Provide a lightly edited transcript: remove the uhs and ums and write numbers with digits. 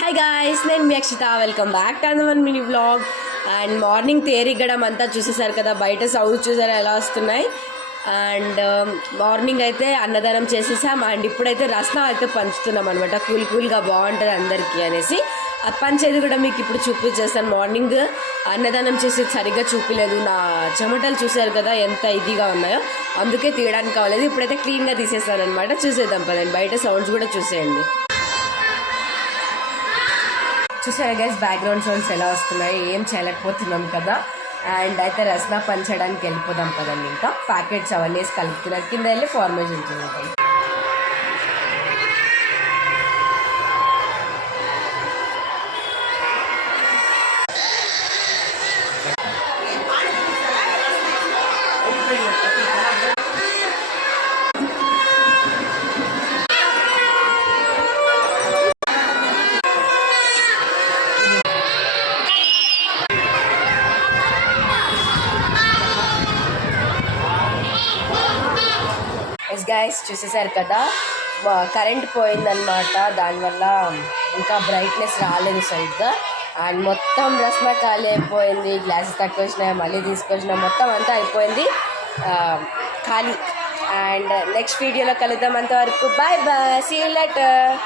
Hi guys, నేను మీ Akshita. Welcome back to another mini vlog. And morning తేరిగడం అంతా చూసేసారు కదా, బయట సౌండ్ చూసారా ఎలా వస్తున్నాయి. అండ్ మార్నింగ్ అయితే అన్నదానం చేసేసాం. అండ్ ఇప్పుడైతే రసన అయితే పంచుతున్నాం అనమాట. కూల్గా బాగుంటుంది అందరికీ అనేసి. అది పంచేది కూడా మీకు ఇప్పుడు చూపించేస్తాను. మార్నింగ్ అన్నదానం చేసేది సరిగ్గా చూపించలేదు. నా చెమటలు చూసారు కదా ఎంత ఇదిగా ఉన్నాయో, అందుకే తీయడానికి కావలేదు. ఇప్పుడైతే క్లీన్గా తీసేస్తాను అనమాట. చూసేద్దాం పదండి, బయట సౌండ్స్ కూడా చూసేయండి. చూసారా గైస్, బ్యాక్గ్రౌండ్ సౌండ్స్ ఎలా వస్తున్నాయి, ఏం చేయలేకపోతున్నాం కదా. అండ్ అయితే రసన పంచడానికి వెళ్ళిపోదాం కదండి. ఇంకా ప్యాకెట్స్ అవన్నీ వేసి కలుపుతున్నారు. కింద వెళ్ళి ఫార్మేషన్ చూద్దాం. గైస్ చూసేసారు కదా, కరెంట్ పోయిందనమాట. దానివల్ల ఇంకా బ్రైట్నెస్ రాలేదు సరిగ్గా. అండ్ మొత్తం రసన ఖాళీ అయిపోయింది. గ్లాసెస్ తక్కువ వచ్చినాయి, మళ్ళీ తీసుకొచ్చినా, మొత్తం అంతా అయిపోయింది ఖాళీ. అండ్ నెక్స్ట్ వీడియోలో కలుద్దాం. అంతవరకు bye bye, see you later.